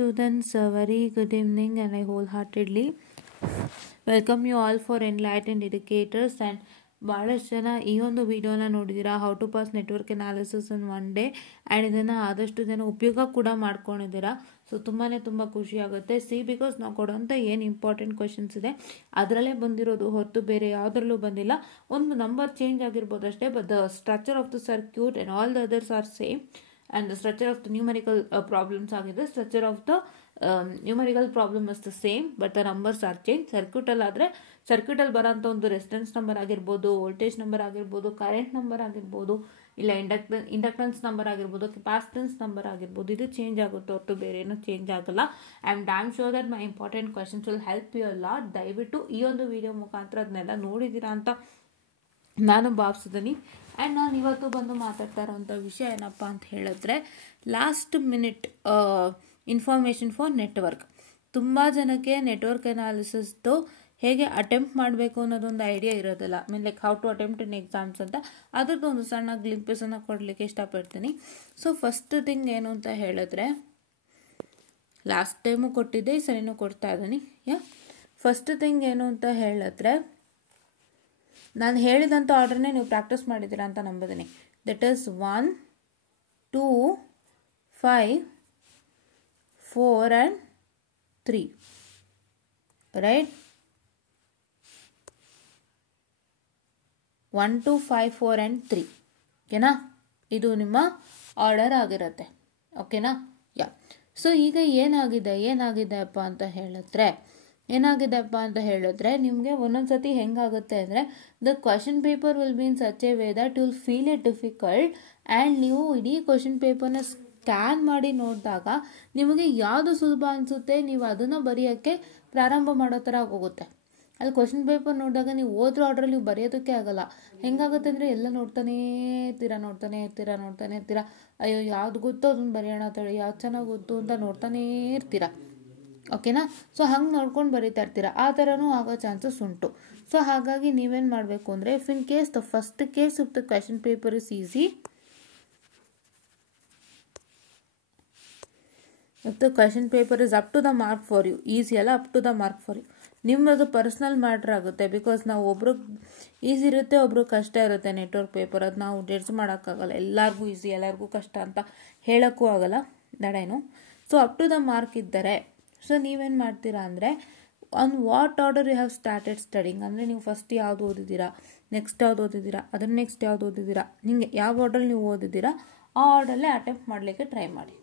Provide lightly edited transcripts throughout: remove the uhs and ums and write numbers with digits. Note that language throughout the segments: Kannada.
students, a very good evening, and I wholeheartedly welcome you all for Enlightened Educators. And ಭಾಳಷ್ಟು ಜನ ಈ ಒಂದು ವಿಡಿಯೋನ ನೋಡಿದ್ದೀರಾ, how to pass network analysis in one day, and ಇದನ್ನು ಆದಷ್ಟು ಜನ ಉಪಯೋಗ ಕೂಡ ಮಾಡ್ಕೊಂಡಿದ್ದೀರಾ. ಸೊ ತುಂಬ ಖುಷಿ ಆಗುತ್ತೆ. ಬಿಕಾಸ್ ನಾವು ಕೊಡೋಂಥ ಏನು ಇಂಪಾರ್ಟೆಂಟ್ ಕ್ವೆಶನ್ಸ್ ಇದೆ ಅದರಲ್ಲೇ ಬಂದಿರೋದು, ಹೊರತು ಬೇರೆ ಯಾವುದರಲ್ಲೂ ಬಂದಿಲ್ಲ. ಒಂದು ನಂಬರ್ ಚೇಂಜ್ ಆಗಿರ್ಬೋದು ಅಷ್ಟೇ, but the structure of the circuit and all the others are same. And the structure of the numerical problems agide, structure of the numerical problem is the same, but the numbers are changed. Circuit al adre circuit al baranta ondu resistance number agirbodu, voltage number agirbodu, current number agirbodu, illa inductance number agirbodu, capacitance number agirbodu, idu change agutte ಹೊರತು ಬೇರೆ ಏನು ಚೇಂಜ್ ಆಗಲ್ಲ. I am damn sure that my important questions will help you a lot. ದಯವಿಟ್ಟು ಈ ಒಂದು ವಿಡಿಯೋ ಮುಖಾಂತರ ಅದನ್ನೆಲ್ಲ ನೋಡಿದ್ದೀರಾ ಅಂತ ನಾನು ಭಾವಿಸಿದ್ದೀನಿ. ಆ್ಯಂಡ್ ನಾನು ಇವತ್ತು ಬಂದು ಮಾತಾಡ್ತಾ ಇರೋವಂಥ ವಿಷಯ ಏನಪ್ಪ ಅಂತ ಹೇಳಿದ್ರೆ, last minute information for network. ತುಂಬ ಜನಕ್ಕೆ ನೆಟ್ವರ್ಕ್ ಅನಾಲಿಸಿಸ್ದು ಹೇಗೆ ಅಟೆಂಪ್ಟ್ ಮಾಡಬೇಕು ಅನ್ನೋದೊಂದು ಐಡಿಯಾ ಇರೋದಿಲ್ಲ. Like how to attempt in exams ಅಂತ, ಅದ್ರದ್ದು ಒಂದು ಸಣ್ಣ ಗ್ಲಿಂಪಸನ್ನು ಕೊಡಲಿಕ್ಕೆ ಇಷ್ಟಪಡ್ತೀನಿ. ಸೊ ಫಸ್ಟ್ ಥಿಂಗ್ ಏನು ಅಂತ ಹೇಳಿದ್ರೆ, ಲಾಸ್ಟ್ ಟೈಮು ಕೊಟ್ಟಿದ್ದೆ, ಈ ಸರಿನೂ ಕೊಡ್ತಾ ಇದ್ದೀನಿ. ಫಸ್ಟ್ ಥಿಂಗ್ ಏನು ಅಂತ ಹೇಳಿದ್ರೆ, ನಾನು ಹೇಳಿದಂಥ ಆರ್ಡರ್ನೇ ನೀವು ಪ್ರಾಕ್ಟೀಸ್ ಮಾಡಿದ್ದೀರಾ ಅಂತ ನಂಬಿದ್ದೀನಿ. That is 1, 2, 5, 4 and 3. Right? 1, 2, 5, 4 and 3. ಓಕೆನಾ? ಇದು ನಿಮ್ಮ ಆರ್ಡರ್ ಆಗಿರುತ್ತೆ. ಓಕೆನಾ? ಸೊ ಈಗ ಏನಾಗಿದೆಪ್ಪ ಅಂತ ಹೇಳಿದ್ರೆ ನಿಮಗೆ ಒಂದೊಂದ್ಸತಿ ಹೆಂಗಾಗುತ್ತೆ ಅಂದರೆ, the question paper will be in such a way that you will feel it difficult. And ನೀವು ಇಡೀ ಕ್ವಶನ್ ಪೇಪರ್ನ ಸ್ಕ್ಯಾನ್ ಮಾಡಿ ನೋಡಿದಾಗ ನಿಮಗೆ ಯಾವುದು ಸುಲಭ ಅನಿಸುತ್ತೆ ನೀವು ಅದನ್ನು ಬರೆಯೋಕ್ಕೆ ಪ್ರಾರಂಭ ಮಾಡೋ ಥರ ಆಗೋಗುತ್ತೆ. ಅಲ್ಲಿ ಕ್ವಶನ್ ಪೇಪರ್ ನೋಡಿದಾಗ ನೀವು ಓದ್ರೋ ಆರ್ಡ್ರಲ್ಲಿ ನೀವು ಬರೆಯೋದಕ್ಕೆ ಆಗಲ್ಲ. ಹೆಂಗಾಗುತ್ತೆ ಅಂದರೆ ಎಲ್ಲ ನೋಡ್ತಾನೇ ಇರ್ತೀರಾ. ಅಯ್ಯೋ ಯಾವ್ದು ಗೊತ್ತೋ ಅದನ್ನು ಬರೆಯೋಣ ತಳಿ, ಯಾವ್ದು ಚೆನ್ನಾಗಿ ಗೊತ್ತು ಅಂತ ನೋಡ್ತಾನೇ ಇರ್ತೀರಾ. ಓಕೆನಾ? ಸೊ ಹಂಗೆ ನೋಡ್ಕೊಂಡು ಬರೀತಾ ಇರ್ತೀರಾ. ಆ ಥರನೂ ಆಗೋ ಚಾನ್ಸಸ್ ಉಂಟು. ಸೊ ಹಾಗಾಗಿ ನೀವೇನು ಮಾಡಬೇಕು ಅಂದರೆ, if in case the first case if the question paper is easy, if the question paper is up to the mark for you, easy ಅಲ್ಲ, up to the mark for you, ನಿಮ್ಮದು ಪರ್ಸ್ನಲ್ ಮ್ಯಾಟ್ರ್ ಆಗುತ್ತೆ. ಬಿಕಾಸ್ ನಾವು ಒಬ್ರು ಈಸಿ ಇರುತ್ತೆ, ಒಬ್ರು ಕಷ್ಟ ಇರುತ್ತೆ ನೆಟ್ವರ್ಕ್ ಪೇಪರ್. ಅದು ನಾವು ಜಡ್ಜ್ ಮಾಡೋಕ್ಕಾಗಲ್ಲ. ಎಲ್ಲರಿಗೂ ಈಸಿ, ಎಲ್ಲರಿಗೂ ಕಷ್ಟ ಅಂತ ಹೇಳೋಕ್ಕೂ ಆಗಲ್ಲ. ದಡೇನು. So up to the mark ಇದ್ದರೆ, ಸೊ ನೀವೇನು ಮಾಡ್ತೀರಾ ಅಂದರೆ, on what order you have started studying, ಅಂದರೆ ನೀವು ಫಸ್ಟ್ ಯಾವುದು ಓದಿದ್ದೀರಾ, ನೆಕ್ಸ್ಟ್ ಯಾವುದು ಓದಿದ್ದೀರಾ, ಅದನ್ನು ನೆಕ್ಸ್ಟ್ ಯಾವುದು ಓದಿದ್ದೀರಾ, ನಿಮಗೆ ಯಾವ ಆರ್ಡರಲ್ಲಿ ನೀವು ಓದಿದ್ದೀರಾ ಆ ಆರ್ಡರಲ್ಲೇ ಅಟೆಂಪ್ಟ್ ಮಾಡಲಿಕ್ಕೆ ಟ್ರೈ ಮಾಡಿ.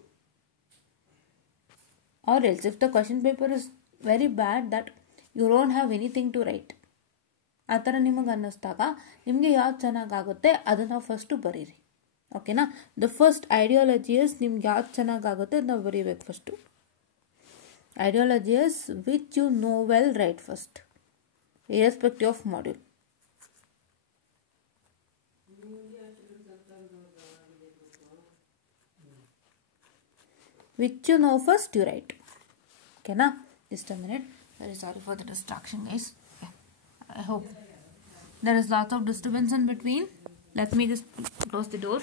Or else if the question paper is very bad that you don't have anything to write, ಆ ಥರ ನಿಮಗೆ ಅನ್ನಿಸ್ದಾಗ ನಿಮಗೆ ಯಾವ್ದು ಚೆನ್ನಾಗಾಗುತ್ತೆ ಅದನ್ನು ಫಸ್ಟು ಬರೀರಿ. ಓಕೆನಾ? ದ ಫಸ್ಟ್ ಐಡಿಯಾಲಜಿ ಇಸ್ ನಿಮ್ಗೆ ಯಾವ್ದು ಚೆನ್ನಾಗಾಗುತ್ತೆ ಅದನ್ನ ಬರೀಬೇಕು first. Ideologies which you know well, right first, irrespective of module. Which you know first, you write. Okay, na? Just a minute. Very sorry for the distraction, guys. Yeah. I hope there is lots of disturbance in between. Let me just close the door.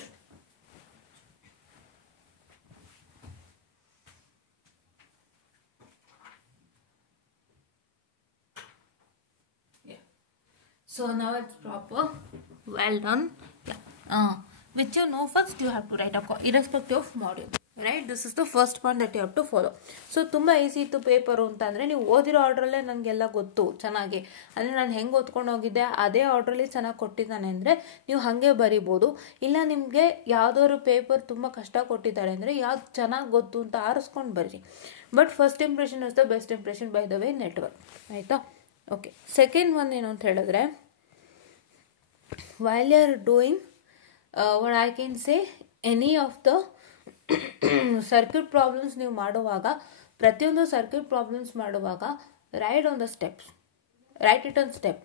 So now it's proper. Well done. Yeah. Which you know first you have to write, irrespective of module. Right? This is the first point that you have to follow. So ತುಂಬ ಈಸಿ ಇತ್ತು ಪೇಪರು ಅಂತಂದರೆ, ನೀವು ಓದಿರೋ ಆರ್ಡ್ರಲ್ಲೇ ನನಗೆಲ್ಲ ಗೊತ್ತು ಚೆನ್ನಾಗಿ, ಅಂದರೆ ನಾನು ಹೆಂಗೆ ಓದ್ಕೊಂಡು ಹೋಗಿದ್ದೆ ಅದೇ ಆರ್ಡ್ರಲ್ಲಿ ಚೆನ್ನಾಗಿ ಕೊಟ್ಟಿದ್ದಾನೆ ಅಂದರೆ ನೀವು ಹಾಗೆ ಬರಿಬೋದು. ಇಲ್ಲ ನಿಮಗೆ ಯಾವುದಾದ್ರು ಪೇಪರ್ ತುಂಬ ಕಷ್ಟ ಕೊಟ್ಟಿದ್ದಾರೆ ಅಂದರೆ ಯಾವ್ದು ಚೆನ್ನಾಗಿ ಗೊತ್ತು ಅಂತ ಆರಿಸ್ಕೊಂಡು ಬರೀರಿ. But first impression is the best impression by the way network. ಆಯಿತಾ? ಓಕೆ. ಸೆಕೆಂಡ್ ಒನ್ ಏನು ಅಂತ ಹೇಳಿದ್ರೆ, while you are doing what I can say any of the circuit problems ನೀವು ಮಾಡುವಾಗ, ಪ್ರತಿಯೊಂದು ಸರ್ಕ್ಯೂಟ್ ಪ್ರಾಬ್ಲಮ್ಸ್ ಮಾಡುವಾಗ write on the steps, write it on step.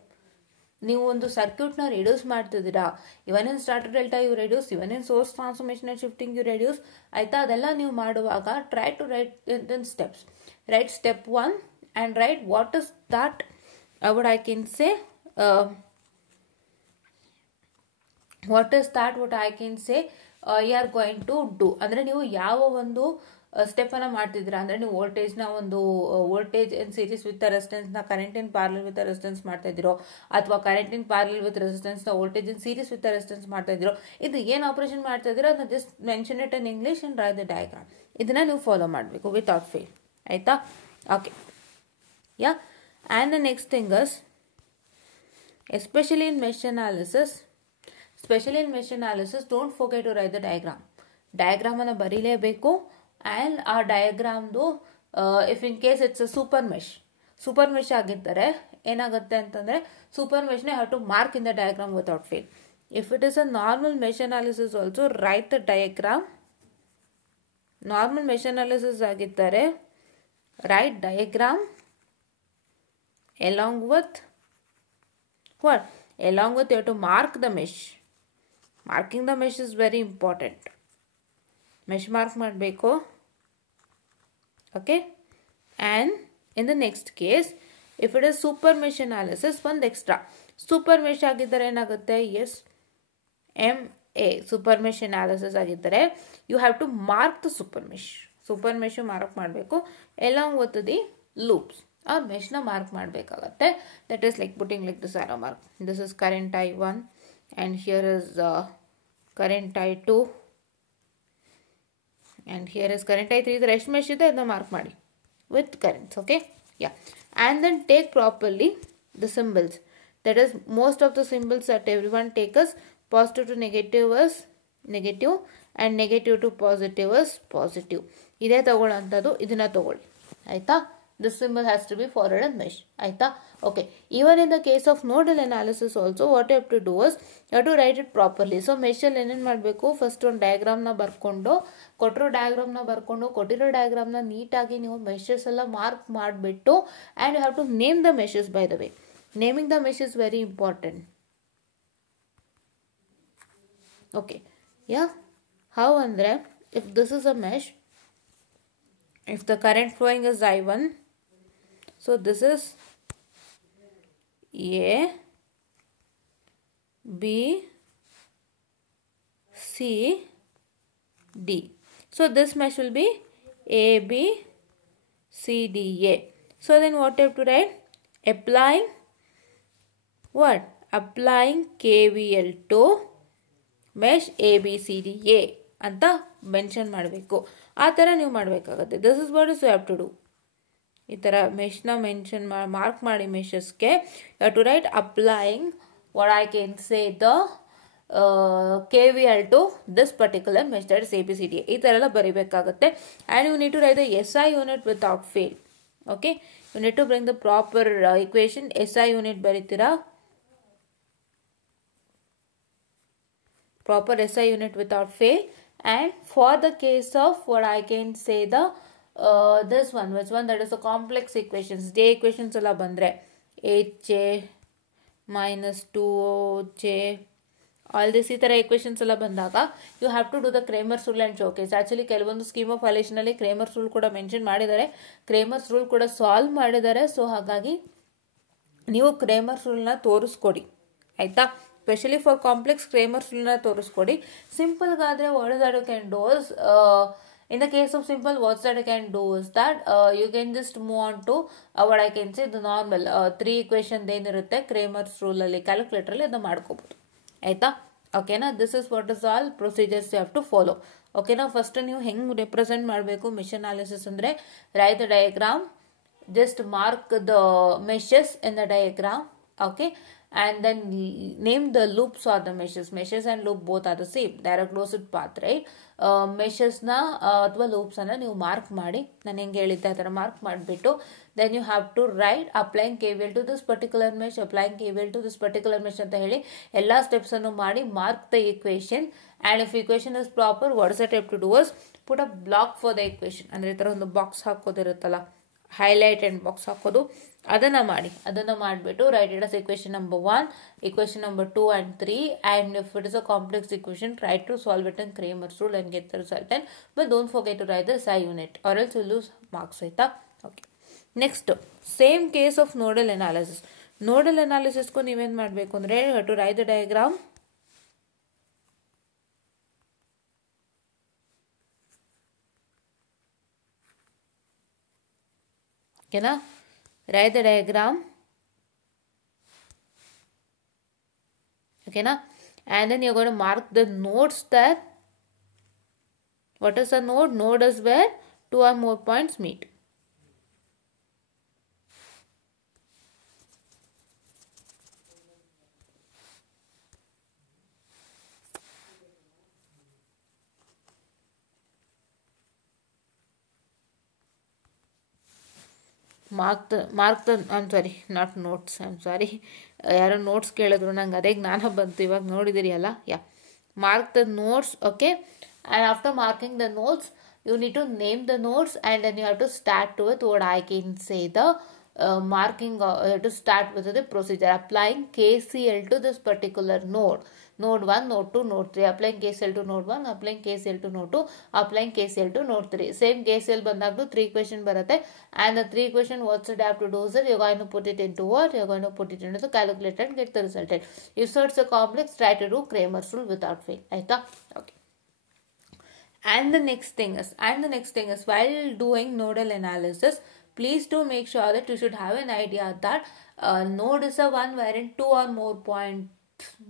ನೀವು ಒಂದು ಸರ್ಕ್ಯೂಟ್ನ ರಿಡ್ಯೂಸ್ ಮಾಡ್ತಿದ್ದೀರಾ, even in starter delta you reduce, even in source transformation and shifting you reduce. ಆಯಿತಾ? ಅದೆಲ್ಲ ನೀವು ಮಾಡುವಾಗ try to write in steps. Write step 1 and write what is that what I can say what I can say you are going to do. ಅಂದರೆ ನೀವು ಯಾವ ಒಂದು ಸ್ಟೆಪ್ಪನ್ನು ಮಾಡ್ತಿದ್ದೀರಾ ಅಂದರೆ ನೀವು ವೋಲ್ಟೇಜ್ನ ಒಂದು ವೋಲ್ಟೇಜ್ ಇನ್ ಸೀರೀಸ್ ವಿತ್ ರೆಸಿಸ್ಟೆನ್ಸ್ನ current in parallel with resistance ಮಾಡ್ತಾ ಇದ್ದೀರೋ, ಅಥವಾ ಕರೆಂಟ್ ಇನ್ ಪ್ಯಾರಲಲ್ ವಿತ್ ರೆಸಿಸ್ಟೆನ್ಸ್ನ voltage in series with resistance ಮಾಡ್ತಾ ಇದ್ದೀರೋ, ಇದು ಏನು ಆಪರೇಷನ್ ಮಾಡ್ತಾ ಇದ್ದೀರೋ ಅದನ್ನ just mention it in English and write the diagram. ಇದನ್ನ ನೀವು ಫಾಲೋ ಮಾಡಬೇಕು ವಿತೌಟ್ ಫೇಲ್. ಆಯ್ತಾ? Okay. Yeah. And the next thing is especially in mesh analysis don't forget to write the diagram. Diagram ಅನ್ನು ಬರೀಲೇಬೇಕು. ಆ್ಯಂಡ್ ಆ ಡಯಾಗ್ರಾಮ್ದು if in case it's a super mesh ಆಗಿರ್ತಾರೆ ಏನಾಗುತ್ತೆ ಅಂತಂದರೆ ಸೂಪರ್ ಮೆಶ್ನೇ have to mark in the diagram without fail. If it is a normal mesh analysis also write the diagram. Normal mesh analysis ಆಗಿರ್ತಾರೆ write diagram along with what? Along with you have to mark the mesh. Marking the mesh is very important. Mesh mark ಮಾಡಬೇಕು. Okay? And in the next case, if it is super mesh analysis, ಒಂದು extra. Super mesh ಆಗಿದ್ದರೆ ಏನಾಗುತ್ತೆ? Yes. super mesh analysis ಆಗಿದ್ದರೆ you have to mark the super mesh. Super mesh mark ಮಾಡಬೇಕು along with the loops. ಆ ಮೆಶ್ನ ಮಾರ್ಕ್ ಮಾಡಬೇಕಾಗತ್ತೆ. That is like putting like this arrow mark. This is current I1 and here is current I2 and here is current I3. ಇದು ಎಷ್ಟು ಮೆಶ್ ಇದೆ ಅದನ್ನ ಮಾರ್ಕ್ ಮಾಡಿ with currents. Okay? Yeah. And then take properly the symbols. That is most of the symbols that everyone take as positive to negative as negative and negative to positive as positive. ಇದೇ ತಗೊಳ್ಳೋಂಥದ್ದು, ಇದನ್ನ ತಗೊಳ್ಳಿ. ಆಯಿತಾ? This symbol has to be followed in mesh. Aita? Okay. Even in the case of nodal analysis also, what you have to do is, you have to write it properly. So, mesh ಅಲ್ಲಿ ಏನೇನು ಮಾಡಬೇಕು? ಫಸ್ಟ್ ಒಂದು ಡಯಾಗ್ರಾಮ್ನ ಬರ್ಕೊಂಡು, ಕೊಟ್ಟಿರೋ ಡಯಾಗ್ರಾಮ್ನ ಬರ್ಕೊಂಡು, ಕೊಟ್ಟಿರೋ ಡಯಾಗ್ರಾಮ್ನ ನೀಟಾಗಿ ನೀವು ಮೆಶಸ್ ಎಲ್ಲ ಮಾರ್ಕ್ ಮಾಡಿಬಿಟ್ಟು, and you have to name the meshes by the way. Naming the mesh is very important. Okay. Yeah. How ಅಂದರೆ, if this is a mesh, if the current flowing is I1, so this is A, B, C, D. So this mesh will be A, B, C, D, A. So then what you have to write? Applying what? Applying KVL to mesh A, B, C, D, A ಅಂತ ಮೆನ್ಷನ್ ಮಾಡಬೇಕು. ಆ ಥರ ನೀವು ಮಾಡಬೇಕಾಗತ್ತೆ. This is what is you have to do. ಈ ಥರ ಮೆಶ್ನ ಮೆನ್ಷನ್ ಮಾರ್ಕ್ ಮಾಡಿ ಮೆಷಸ್ಗೆ you have to write applying what I can say the KVL to this particular mesh, that is ABCD. ಈ ಥರ ಎಲ್ಲ ಬರೀಬೇಕಾಗುತ್ತೆ. And you need to write the SI unit without fail. Okay? You need to bring the proper equation. SI unit ಬರೀತೀರಾ, proper SI unit without fail. And for the case of what I can say the this one, which one? That is the complex equations. J equations alla bandre 8J minus 2J, all this itara equations alla bandaga you have to do the Cramer's rule and showcase. Actually ಕೆಲವೊಂದು ಸ್ಕೀಮ್ ಆಫ್ ಅಲಿಷನ್ ಅಲ್ಲಿ Cramer's rule ಕೂಡ ಮೆನ್ಷನ್ ಮಾಡಿದ್ದಾರೆ, Cramer's rule ಕೂಡ ಸಾಲ್ವ್ ಮಾಡಿದ್ದಾರೆ. ಸೊ ಹಾಗಾಗಿ ನೀವು Cramer's rule ನ ತೋರಿಸ್ಕೊಡಿ. ಆಯ್ತಾ? Specially for complex Cramer's rule ತೋರಿಸ್ಕೊಡಿ. ಸಿಂಪಲ್ಗಾದರೆ what is that you can do is, in the case of simple, what that I can do is that you can just move on to what I can say the normal 3 equation ಏನಿರುತ್ತೆ Cramer's rule ಅಲ್ಲಿ ಕ್ಯಾಲ್ಕುಲೇಟರ್ ಅಲ್ಲಿ ಅದನ್ನ ಮಾಡ್ಕೋಬಹುದು. ಆಯ್ತಾ? ಓಕೆನಾ? This is what is all procedures you have to follow. ಓಕೆನಾ? ಫಸ್ಟ್ ನೀವು ಹೆಂಗೆ ರೆಪ್ರೆಸೆಂಟ್ ಮಾಡಬೇಕು ಮೆಶ್ ಅನಾಲಿಸಿಸ್ ಅಂದರೆ, write the diagram, just mark the meshes in the diagram. Okay? And then name the loops or the meshes. Meshes and loop both are the same. They are a closed path, right? Meshes na ಅಥವಾ loops ಅನ್ನ ನೀವು ಮಾರ್ಕ್ ಮಾಡಿ, ನಾನು ಹೆಂಗೆ ಹೇಳಿದ್ದೆ ಆ ಥರ ಮಾರ್ಕ್ ಮಾಡಿಬಿಟ್ಟು, then you have to write applying KVL to this particular mesh, applying KVL to this particular mesh ಅಂತ ಹೇಳಿ ಎಲ್ಲ ಸ್ಟೆಪ್ಸ್ ಅನ್ನು ಮಾಡಿ mark the equation. And if equation is proper, what is that you have to do is put a block for the equation. ಅಂದರೆ ಈ ಥರ ಒಂದು ಬಾಕ್ಸ್ ಹಾಕೋದಿರುತ್ತಲ್ಲ, ಹೈಲೈಟ್ ಆ್ಯಂಡ್ ಬಾಕ್ಸ್ ಹಾಕೋದು, ಅದನ್ನು ಮಾಡಿಬಿಟ್ಟು right it as equation number 1, equation number 2 and 3, and if it is a complex equation, try to solve it in Cramer's rule and get the resultant. But don't forget to write the SI unit or else you lose marks. ಆಯ್ತಾ? Okay. Next same case of nodal analysis. Nodal ಅನಾಲಿಸಿಸ್ಗೂ ನೀವೇನು ಮಾಡಬೇಕು ಅಂದರೆ, to write the diagram, Okay, write the diagram. Okay, and then you're going to mark the nodes there. What is a node? Node is where two or more points meet. mark the I'm sorry, not notes, I'm sorry, ಯಾರೋ ನೋಟ್ಸ್ ಕೇಳಿದ್ರು ನಂಗೆ ಅದೇ ಜ್ಞಾನ ಬಂತು ಇವಾಗ ನೋಡಿದಿರಿ ಅಲ್ಲ. mark the notes. Okay, and after marking the notes you need to name the notes, and then you have to start with what I can say the marking. You have to start with the procedure applying KCL to this particular node. Node 1, node 2, node 3. Applying KCL to node 1, applying KCL to node 2, applying KCL to node 3. Same KCL ಬಂದಾಗಲೂ 3 question ಬರುತ್ತೆ. And the 3 question what should I have to do is you're going to put it into what? You're going to put it into the calculator and get the result. If so it's a complex, try to do Cramer's rule without fail. ಆಯ್ತಾ? Okay. And the next thing is while doing nodal analysis, please do make sure that you should have an idea that node is a one wherein two or more points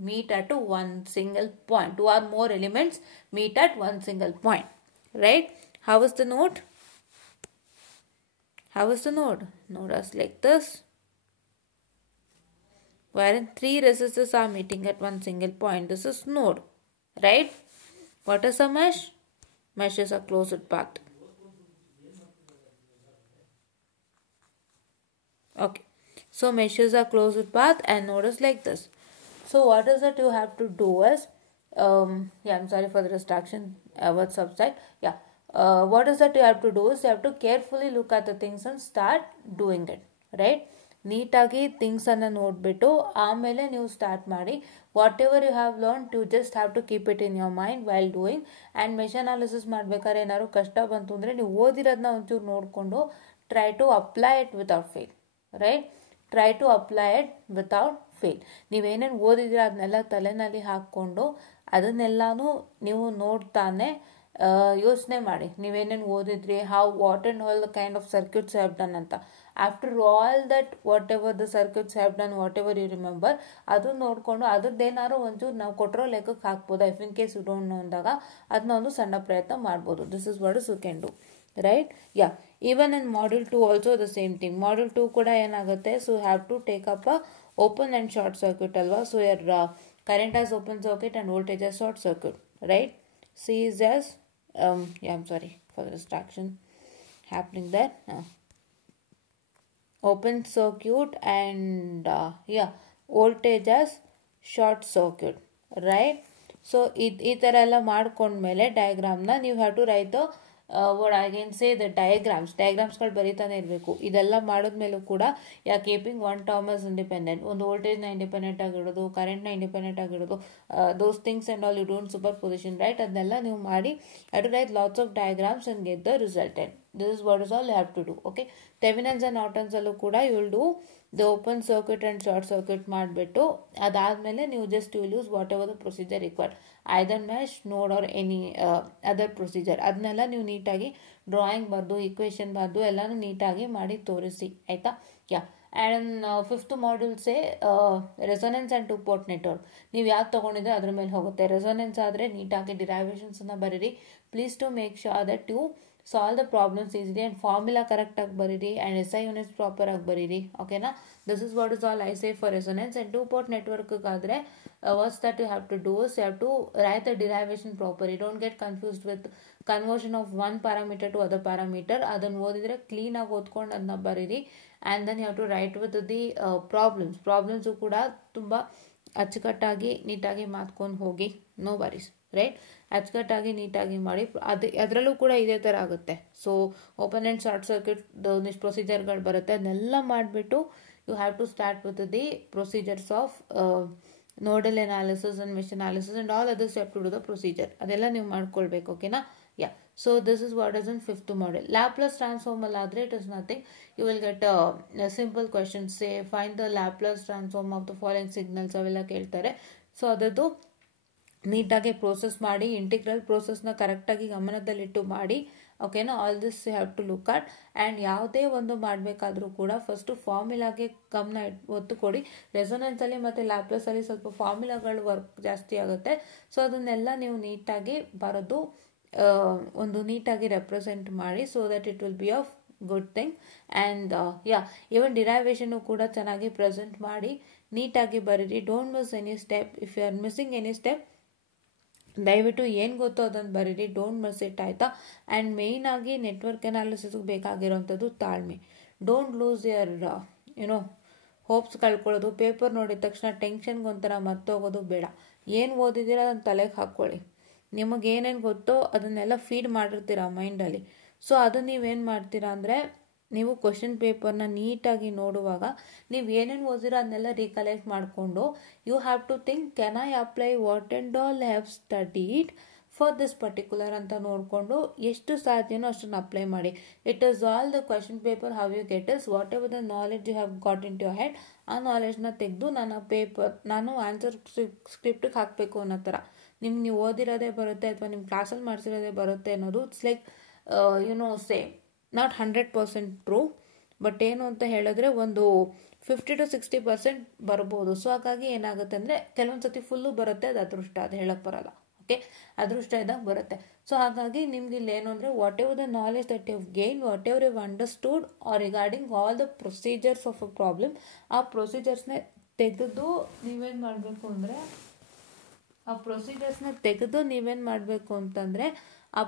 meet at one single point. Two or more elements meet at one single point. Right? How is the node? How is the node? Node is like this, wherein three resistors are meeting at one single point. This is node. Right? What is a mesh? Mesh is a closed path. Okay, so meshes are closed path and node is like this. So what is it you have to do is, I'm sorry for the distraction. What's upside? What is that you have to do is you have to carefully look at the things and start doing it. Right? ನೀಟಾಗಿ ಥಿಂಗ್ಸನ್ನು ನೋಡಿಬಿಟ್ಟು ಆಮೇಲೆ ನೀವು ಸ್ಟಾರ್ಟ್ ಮಾಡಿ. Whatever you have learn you just have to keep it in your mind while doing. And mesh analysis ಮಾಡ್ಬೇಕಾದ್ರೆ ಏನಾದ್ರು ಕಷ್ಟ ಬಂತು ಅಂದರೆ ನೀವು ಓದಿರೋದನ್ನ ಒಂಚೂರು ನೋಡಿಕೊಂಡು try to apply it without fail. Right? Try to apply it without fail. ನೀವೇನೇನು ಓದಿದ್ರೆ ಅದನ್ನೆಲ್ಲ ತಲೆನಲ್ಲಿ ಹಾಕ್ಕೊಂಡು ಅದನ್ನೆಲ್ಲನೂ ನೀವು ನೋಡ್ತಾನೆ ಯೋಚನೆ ಮಾಡಿ ನೀವೇನೇನು ಓದಿದ್ರಿ, how what and all the kind of circuits have done ಅಂತ. After all that whatever the circuits have done, whatever you remember, ಅದು ನೋಡಿಕೊಂಡು ಅದ್ರದ್ದೇನಾದ್ರು ಒಂಚೂರು ನಾವು ಕೊಟ್ಟಿರೋ ಲೆಕ್ಕಕ್ಕೆ ಹಾಕ್ಬೋದು. If in case you don't know ಅಂದಾಗ ಅದನ್ನ ಒಂದು ಸಣ್ಣ ಪ್ರಯತ್ನ ಮಾಡ್ಬೋದು. This is what is you can do. Right? Even in module 2 also the same thing. Module 2 ಕೂಡ ಏನಾಗುತ್ತೆ, so have to take up a open and short circuit ಅಲ್ವಾ. So your current as open circuit and voltage as short circuit. Right? C is as I'm sorry for the distraction happening there. Open circuit and voltage as short circuit. Right? So ಈ ಥರ ಎಲ್ಲ ಮಾಡ್ಕೊಂಡ್ಮೇಲೆ ಡಯಾಗ್ರಾಮ್ನ ನೀವು have to write the what I can say the ಡಯಾಗ್ರಾಮ್ಸ್ಗಳು ಬರೀತಾನೆ ಇರಬೇಕು. ಇದೆಲ್ಲ ಮಾಡಿದ್ಮೇಲೂ ಕೂಡ keeping one term is independent. ಒಂದು ವೋಲ್ಟೇಜ್ನ ಇಂಡಿಪೆಂಡೆಂಟ್ ಆಗಿಡೋದು, ಕರೆಂಟ್ನ ಇಂಡಿಪೆಂಡೆಂಟ್ ಆಗಿಡೋದು, those things and all you don't superposition. Right? ಅದನ್ನೆಲ್ಲ ನೀವು ಮಾಡಿ have to write lots of diagrams and get the resultant. This is what is all you have to do. Okay, Thevenin's and Norton's ಅಲ್ಲೂ ಕೂಡ you will do the open circuit and short circuit ಮಾಡಿಬಿಟ್ಟು ಅದಾದಮೇಲೆ ನೀವು just you will use whatever the procedure required, either mesh, node or any other procedure. ಅದನ್ನೆಲ್ಲ ನೀವು ನೀಟಾಗಿ ಡ್ರಾಯಿಂಗ್ ಬರೆದು ಇಕ್ವೇಷನ್ ಬರೆದು ಎಲ್ಲನೂ ನೀಟಾಗಿ ಮಾಡಿ ತೋರಿಸಿ. ಆಯಿತಾ? ಆ್ಯಂಡ್ ಫಿಫ್ತ್ ಮಾಡ್ಯೂಲ್ಸೇ resonance and two port network. ನೀವು ಯಾವ್ದು ತೊಗೊಂಡಿದ್ರೆ ಅದ್ರ ಮೇಲೆ ಹೋಗುತ್ತೆ. ರೆಸೊನೆನ್ಸ್ ಆದರೆ ನೀಟಾಗಿ ಡಿರೈವೇಷನ್ಸನ್ನು ಬರೀರಿ. Please to make sure that you solve the problems easily and formula ಕರೆಕ್ಟಾಗಿ ಬರೀರಿ ಆ್ಯಂಡ್ SI ಯೂನಿಟ್ಸ್ ಪ್ರಾಪರಾಗಿ ಬರೀರಿ. ಓಕೆನಾ? This is what is all I say for resonance. And two port ನೆಟ್ವರ್ಕ್ಗಾದರೆ what's that you have to do is you have to write the derivation proper. You don't get confused with conversion of one parameter to other parameter. ಅದನ್ನು ಓದಿದರೆ ಕ್ಲೀನಾಗಿ ಓದ್ಕೊಂಡು ಅದನ್ನ ಬರೀರಿ. And then you have to write with the problems ಕೂಡ ತುಂಬ ಅಚ್ಚುಕಟ್ಟಾಗಿ ನೀಟಾಗಿ ಮಾಡ್ಕೊಂಡು ಹೋಗಿ. No worries. ರೈಟ್? ಅಚ್ಚುಕಟ್ಟಾಗಿ ನೀಟಾಗಿ ಮಾಡಿ. ಅದರಲ್ಲೂ ಕೂಡ ಇದೇ ಥರ ಆಗುತ್ತೆ. So open and short circuit ಒಂದಿಷ್ಟು ಪ್ರೊಸೀಜರ್ಗಳು ಬರುತ್ತೆ. ಅದನ್ನೆಲ್ಲ ಮಾಡಿಬಿಟ್ಟು you have to start with the procedures of nodal analysis and mesh analysis and all others you have to do the procedure. ಅದೆಲ್ಲ ನೀವು ಮಾಡ್ಕೊಳ್ಬೇಕು. ಓಕೆನಾ? So this is what is in fifth model. Laplace transform ಅಲ್ಲಾದರೆ it is nothing. You will get simple questions. Say find the Laplace transform of the following signals ಅವೆಲ್ಲ ಕೇಳ್ತಾರೆ. ಸೊ ಅದರದ್ದು ನೀಟಾಗಿ ಪ್ರೋಸೆಸ್ ಮಾಡಿ, ಇಂಟಿಗ್ರಲ್ ಪ್ರೋಸೆಸ್ನ ಕರೆಕ್ಟಾಗಿ ಗಮನದಲ್ಲಿಟ್ಟು ಮಾಡಿ ಓಕೆನಾ. All this you have to look at. And ಯಾವುದೇ ಒಂದು ಮಾಡಬೇಕಾದ್ರೂ ಕೂಡ ಫಸ್ಟು ಫಾರ್ಮುಲಾಗೆ ಗಮನ ಒತ್ತು ಕೊಡಿ. ರೆಸೊನೆನ್ಸಲ್ಲಿ ಮತ್ತು ಲ್ಯಾಪ್ಲೇಸಲ್ಲಿ ಸ್ವಲ್ಪ ಫಾರ್ಮುಲಾಗಳು ವರ್ಕ್ ಜಾಸ್ತಿ ಆಗುತ್ತೆ. ಸೊ ಅದನ್ನೆಲ್ಲ ನೀವು ನೀಟಾಗಿ ಬರೆದು ಒಂದು ನೀಟಾಗಿ ರೆಪ್ರೆಸೆಂಟ್ ಮಾಡಿ, so that it will be of good thing. And even ಡಿರೈವೇಷನ್ನು ಕೂಡ ಚೆನ್ನಾಗಿ ಪ್ರೆಸೆಂಟ್ ಮಾಡಿ ನೀಟಾಗಿ ಬರೀರಿ. Don't miss any step. If you are missing any step ದಯವಿಟ್ಟು ಏನು ಗೊತ್ತೋ ಅದನ್ನು ಬರೀರಿ, ಡೋಂಟ್ ಮಿಸ್ ಇಟ್, ಆಯಿತಾ. ಆ್ಯಂಡ್ ಮೇಯ್ನಾಗಿ ನೆಟ್ವರ್ಕ್ ಅನಾಲಿಸಿಸ್ಗೆ ಬೇಕಾಗಿರೋಂಥದ್ದು ತಾಳ್ಮೆ. ಡೋಂಟ್ ಲೂಸ್ ಯರ್ ಹೋಪ್ಸ್ ಕಳ್ಕೊಳ್ಳೋದು. ಪೇಪರ್ ನೋಡಿದ ತಕ್ಷಣ ಟೆನ್ಷನ್ಗೆ ಒಂಥರ ಮರ್ತೋಗೋದು ಬೇಡ. ಏನು ಓದಿದ್ದೀರ ಅದನ್ನು ತಲೆಗೆ ಹಾಕ್ಕೊಳ್ಳಿ. ನಿಮಗೇನೇನು ಗೊತ್ತೋ ಅದನ್ನೆಲ್ಲ ಫೀಡ್ ಮಾಡಿರ್ತೀರ ಮೈಂಡಲ್ಲಿ. ಸೊ ಅದು ನೀವೇನು ಮಾಡ್ತೀರಾ ಅಂದರೆ, ನೀವು ಕ್ವಶನ್ ಪೇಪರ್ನ ನೀಟಾಗಿ ನೋಡುವಾಗ ನೀವು ಏನೇನು ಓದಿರೋ ಅದನ್ನೆಲ್ಲ ರೀಕಲೆಕ್ಟ್ ಮಾಡಿಕೊಂಡು you have to think, can I apply what and all have studied for this particular ಅಂತ ನೋಡಿಕೊಂಡು ಎಷ್ಟು ಸಾಧ್ಯನೋ ಅಷ್ಟನ್ನು ಅಪ್ಲೈ ಮಾಡಿ. It is all the question paper how you get is whatever the knowledge you have got into your head. ಆ ನಾಲೆಡ್ಜ್ನ ತೆಗೆದು ನಾನು ಆನ್ಸರ್ ಸ್ಕ್ರಿಪ್ಟಿಗೆ ಹಾಕಬೇಕು ಅನ್ನೋ ಥರ. ನಿಮ್ಗೆ ನೀವು ಓದಿರೋದೇ ಬರುತ್ತೆ ಅಥವಾ ನಿಮ್ಮ ಕ್ಲಾಸಲ್ಲಿ ಮಾಡಿಸಿರೋದೇ ಬರುತ್ತೆ ಅನ್ನೋದು it's like same, not 100% true, but ಏನು ಅಂತ ಹೇಳಿದ್ರೆ ಒಂದು 50 to 60% ಬರ್ಬೋದು. ಸೊ ಹಾಗಾಗಿ ಏನಾಗುತ್ತೆ ಅಂದರೆ ಕೆಲವೊಂದು ಸತಿ ಫುಲ್ಲು ಬರುತ್ತೆ, ಅದು ಅದೃಷ್ಟ, ಅದು ಹೇಳಕ್ಕೆ ಬರಲ್ಲ. ಓಕೆ, ಅದೃಷ್ಟ ಇದ್ದಾಗ ಬರುತ್ತೆ. ಸೊ ಹಾಗಾಗಿ ನಿಮ್ಗೆ ಇಲ್ಲಿ ಏನು ಅಂದರೆ, whatever the knowledge that you gain, whatever you understood or regarding all the procedures of a problem, ಆ ಪ್ರೊಸೀಜರ್ಸ್ನೇ ತೆಗೆದು ನೀವೇನು ಮಾಡಬೇಕು ಅಂದರೆ ಆ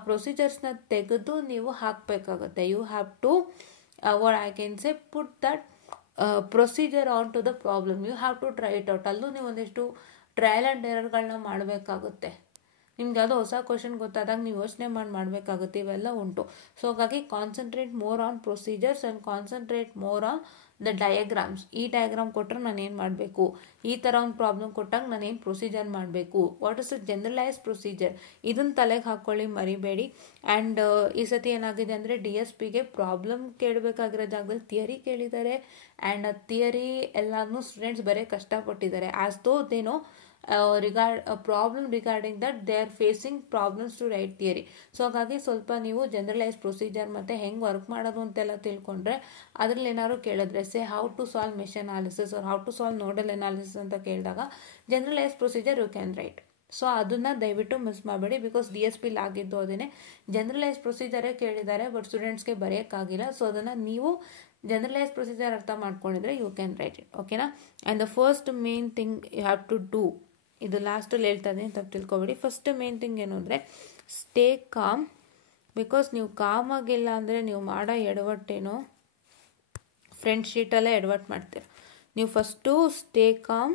ಪ್ರೊಸೀಜರ್ಸ್ನ ತೆಗೆದು ನೀವು ಹಾಕಬೇಕಾಗುತ್ತೆ. You have to what I can say put that procedure onto the problem. You have to try it out. ಅಲ್ಲೂ ನೀವು ಒಂದಿಷ್ಟು ಟ್ರಯಲ್ ಆ್ಯಂಡ್ ಎರರ್ಗಳನ್ನ ಮಾಡಬೇಕಾಗುತ್ತೆ. ನಿಮ್ಗೆ ಯಾವುದೋ ಹೊಸ ಕ್ವಶನ್ ಗೊತ್ತಾದಾಗ ನೀವು ಯೋಚನೆ ಮಾಡಬೇಕಾಗುತ್ತೆ. ಇವೆಲ್ಲ ಉಂಟು. ಸೊ ಹಾಗಾಗಿ concentrate more on procedures and concentrate more on the diagrams. ಈ ಡಯಾಗ್ರಾಮ್ ಕೊಟ್ಟರೆ ನಾನು ಏನು ಮಾಡಬೇಕು, ಈ ಥರ ಒಂದು ಪ್ರಾಬ್ಲಮ್ ಕೊಟ್ಟಾಗ ನಾನು ಏನು ಪ್ರೊಸೀಜರ್ ಮಾಡಬೇಕು, what is the generalise procedure, ಇದನ್ನು ತಲೆಗೆ ಹಾಕ್ಕೊಳ್ಳಿ, ಮರಿಬೇಡಿ. ಆ್ಯಂಡ್ ಈ ಸತಿ ಏನಾಗಿದೆ ಅಂದರೆ DSPಗೆ ಪ್ರಾಬ್ಲಮ್ ಕೇಳಬೇಕಾಗಿರೋ ಜಾಗದಲ್ಲಿ ಥಿಯರಿ ಕೇಳಿದ್ದಾರೆ. ಆ್ಯಂಡ್ ಆ ಥಿಯರಿ ಎಲ್ಲನೂ ಸ್ಟೂಡೆಂಟ್ಸ್ ಬರೀ ಕಷ್ಟಪಟ್ಟಿದ್ದಾರೆ. ಆಸ್ ದೋ ದೇನೋ problem regarding that they are facing problems to write theory. So ಹಾಗಾಗಿ ಸ್ವಲ್ಪ ನೀವು ಜನರಲೈಸ್ ಪ್ರೊಸೀಜರ್ ಮತ್ತು ಹೆಂಗೆ ವರ್ಕ್ ಮಾಡೋದು ಅಂತೆಲ್ಲ ತಿಳ್ಕೊಂಡ್ರೆ, ಅದರಲ್ಲಿ ಏನಾದ್ರು ಕೇಳಿದ್ರೆ say how to solve mesh analysis or how to solve nodal analysis ಅಂತ ಕೇಳಿದಾಗ generalise procedure you can write. So ಅದನ್ನು ದಯವಿಟ್ಟು ಮಿಸ್ ಮಾಡಬೇಡಿ. ಬಿಕಾಸ್ DSP ಆಗಿದ್ದು ಅದನ್ನೇ ಜನರಲೈಸ್ ಪ್ರೊಸೀಜರೇ ಕೇಳಿದ್ದಾರೆ, ಬಟ್ ಸ್ಟೂಡೆಂಟ್ಸ್ಗೆ ಬರೆಯೋಕ್ಕಾಗಿಲ್ಲ. ಸೊ ಅದನ್ನು ನೀವು ಜನರಲೈಸ್ ಪ್ರೊಸೀಜರ್ ಅರ್ಥ ಮಾಡ್ಕೊಂಡಿದ್ರೆ ಯು ಕ್ಯಾನ್ ರೈಟ್ ಇಟ್. ಓಕೆನಾ. And the first main thing you have to do, ಇದು ಲಾಸ್ಟಲ್ಲಿ ಹೇಳ್ತಾ ಇದ್ದೀನಿ, ತಪ್ಪು ತಿಳ್ಕೊಬೇಡಿ. ಫಸ್ಟ್ ಮೇನ್ ಥಿಂಗ್ ಏನು ಅಂದರೆ ಸ್ಟೇ ಕಾಮ್. ಬಿಕಾಸ್ ನೀವು ಕಾಮ್ ಆಗಿಲ್ಲ ಅಂದರೆ ನೀವು ಮಾಡೋ ಎಡವಟ್ಟೇನೋ ಫ್ರಂಟ್ ಶೀಟಲ್ಲೇ ಎಡವಟ್ಟು ಮಾಡ್ತೀರ. ನೀವು first stay calm,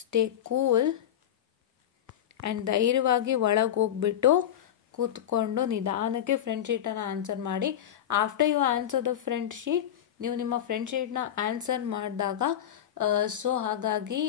stay cool and ಧೈರ್ಯವಾಗಿ ಒಳಗೆ ಹೋಗ್ಬಿಟ್ಟು ಕೂತ್ಕೊಂಡು ನಿಧಾನಕ್ಕೆ ಫ್ರಂಟ್ ಶೀಟನ್ನು ಆನ್ಸರ್ ಮಾಡಿ. After you answer the front sheet, ನೀವು ನಿಮ್ಮ ಫ್ರಂಟ್ ಶೀಟ್ನ ಆನ್ಸರ್ ಮಾಡಿದಾಗ ಸೊ ಹಾಗಾಗಿ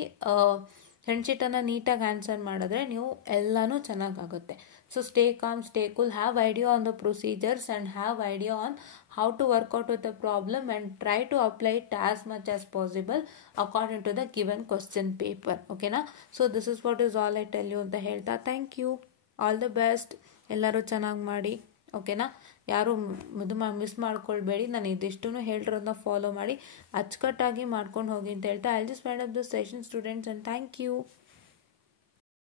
ಫ್ರಂಟ್ ಶೀಟನ್ನು ನೀಟಾಗಿ ಆನ್ಸರ್ ಮಾಡಿದ್ರೆ ನೀವು ಎಲ್ಲನೂ ಚೆನ್ನಾಗಾಗುತ್ತೆ. So stay calm, stay cool, have idea on the procedures and have idea on how to work out with the problem and try to apply it as much as possible according to the given question paper. Okay na? So this is what is all I tell you ಅಂತ ಹೇಳ್ತಾ thank you, all the best. ಎಲ್ಲರೂ ಚೆನ್ನಾಗಿ ಮಾಡಿ. ಓಕೆನಾ. ಯಾರು ಮಿಸ್ ಮಾಡ್ಕೊಳ್ಬೇಡಿ. ನಾನು ಇದಿಷ್ಟು ಹೇಳಿರೋದನ್ನ ಫಾಲೋ ಮಾಡಿ ಅಚ್ಚುಕಟ್ಟಾಗಿ ಮಾಡ್ಕೊಂಡು ಹೋಗಿ ಅಂತ ಹೇಳ್ತಾ I just wind up the session students, and thank you.